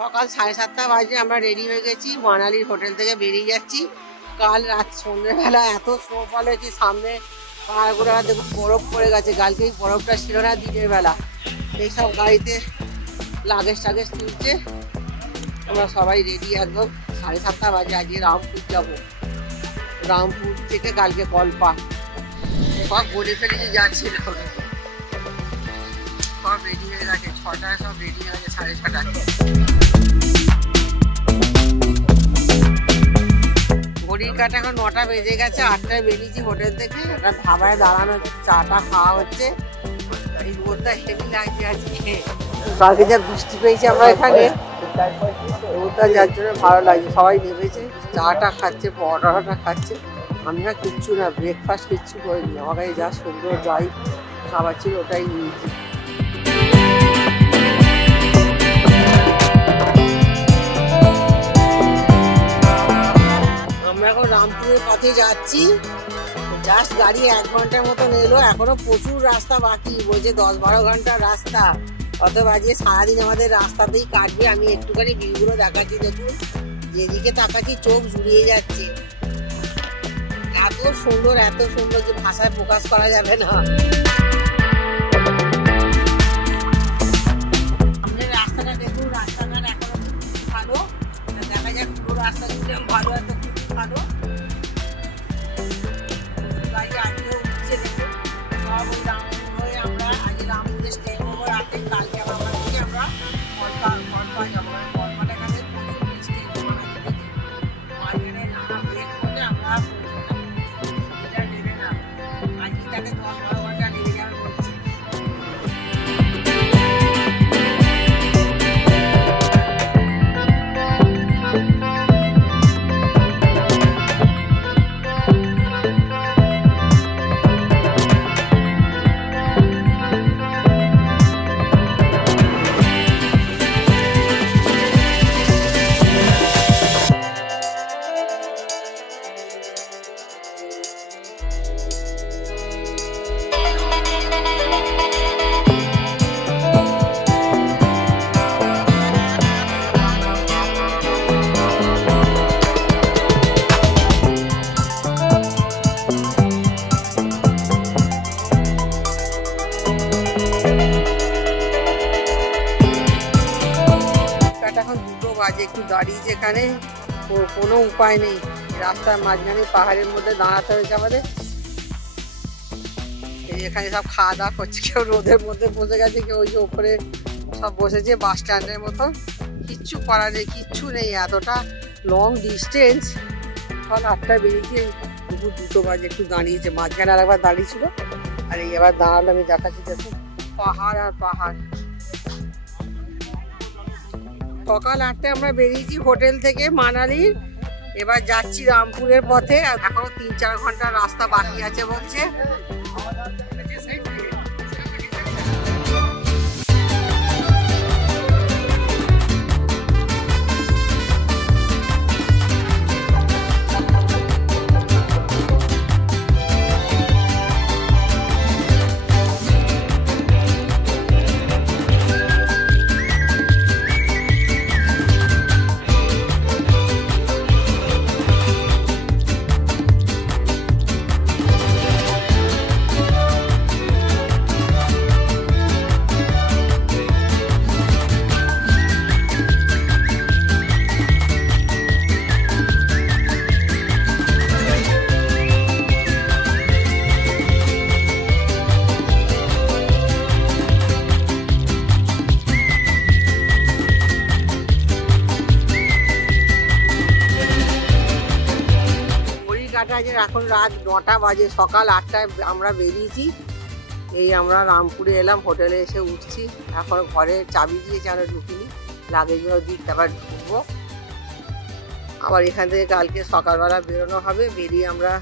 সকাল 7:30 বাজে আমরা রেডি হয়ে গেছি, মানালির হোটেল থেকে বেরিয়ে যাচ্ছি। কাল রাত সন্ধ্যেবেলা এত স্নোফল হয়েছে, সামনে পাহাড়গুলো দেখুন বরফ পড়ে গেছে। কালকে এই বরফটা ছিল না দিনের বেলা। এইসব গাড়িতে লাগেজ টাগেজ তুলছে। আমরা সবাই রেডি একদম। 7:30 বাজে। আজকে রামপুর যাবো, রামপুর থেকে কালকে কল্পা। সব বলে ফেলেছি যাচ্ছিল, সব রেডি হয়ে গেছে। 6টায় সব রেডি হয়ে গেছে, 6:30। ঘড়ির কাটা এখন 9টা বেজে গেছে। 8টায় বেরিয়েছি হোটেল থেকে। একটা ধাবায় দাঁড়ানো, চাটা খাওয়া হচ্ছে। এই রোদটা হেভি লাগছে আজকে। কালকে যা বৃষ্টি পেয়েছি আমরা এখানে, রোদটা যার জন্য ভালো লাগছে। সবাই নেমেছে, চাটা খাচ্ছে, পরোটা খাচ্ছে। আমি না কিচ্ছু না, ব্রেকফাস্ট কিচ্ছু করিনি। আমার কাছে যা সুন্দর যাই খাবার ছিল ওটাই নিয়েছি। আমরা এখন রামপুরের পথে যাচ্ছি। জাস্ট গাড়ি 1 ঘন্টার মতন এলো, এখনো প্রচুর রাস্তা বাকি। বলছে 10-12 ঘন্টার রাস্তা। অত বাজে সারাদিন আমাদের রাস্তাতেই কাটবে। আমি একটুখানি ভিউগুলো দেখাচ্ছি দেখুন। যেদিকে তাকাচ্ছি চোখ জুড়িয়ে যাচ্ছে। এত সুন্দর, এত সুন্দর যে ভাষায় প্রকাশ করা যাবে না। আমাদের রাস্তাটা দেখুন, রাস্তাঘাট এখনো খুব ভালো। দেখা যাক পুরো রাস্তা জুড়ে ভালো, এত খুব ভালো। গাড়ি আজকেও উঠছে দেখুন। সব ওই রামপুর হয়ে আমরা আজ রামপুরে স্টে করবো রাতে। কালকে আবার ওখান থেকে আমরা কল্পা যাবো। কল্পাটা এখানে প্রচুর স্টে করবো না, মাঝখানে নানা ব্রেক করলে আমরা নেবে না। আজকে তাকে 10-12 ঘন্টা লেগে যাবে বলছে। এখন 2টো বাজে। একটু দাঁড়িয়েছে এখানে, কোনো উপায় নেই। রাস্তার মাঝখানে পাহাড়ের মধ্যে দাঁড়াতে হয়েছে আমাদের। এই এখানে সব খাওয়া দাওয়া করছে। কেউ রোদের মধ্যে বসে গেছে, কেউ ওই যে ওপরে সব বসেছে বাস স্ট্যান্ডের মতো। কিচ্ছু করার নেই, কিচ্ছু নেই। এতটা লং ডিস্টেন্স। সকাল 8টায় বেরিয়েছে, দুপুর 2টো বাজে। একটু দাঁড়িয়েছে, মাঝখানে আর একবার দাঁড়িয়েছিল। আর এই এবার দাঁড়ালে আমি দেখাচ্ছি দেখুন, পাহাড় আর পাহাড়। সকাল 8টায় আমরা বেরিয়েছি হোটেল থেকে মানালি। এবার যাচ্ছি রামপুরের পথে। এখনো 3-4 ঘন্টার রাস্তা বাকি আছে বলছে। এখন রাত 9টা বাজে। সকাল 8টায় আমরা বেরিয়েছি। এই আমরা রামপুরে এলাম, হোটেলে এসে উঠছি। এখন ঘরে চাবি দিয়েছে, আমরা ঢুকিনি। লাগেজগুলো দিক, তারপর ঢুকবো। আবার এখান থেকে কালকে সকালবেলা বেরোনো হবে। বেরিয়ে আমরা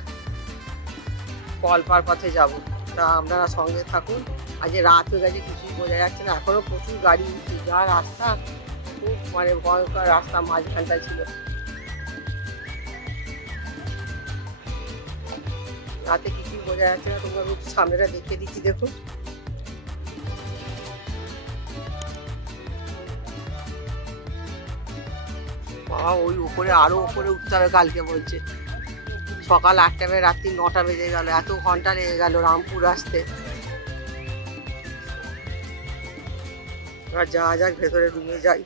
কল্পার পথে যাব। তা আপনারা সঙ্গে থাকুন। আজ রাত হয়ে গেছে, কিছুই বোঝা যাচ্ছে না। এখনও প্রচুর গাড়ি উঠছে। যা রাস্তা, খুব মানে ভয়ঙ্কর রাস্তা মাঝখানটা ছিল। রাতে কিছুই বোঝা যাচ্ছে না। তোমরা একটু সামনেটা দেখিয়ে দিচ্ছি দেখুন। বাবা ওই উপরে আরো উপরে উঠতে হবে কালকে বলছে। সকাল 8টা বেজে রাত্রি 9টা বেজে গেল, এত ঘন্টা লেগে গেল রামপুর আসতে। এবার যাওয়া যাক ভেতরে রুমে যাই।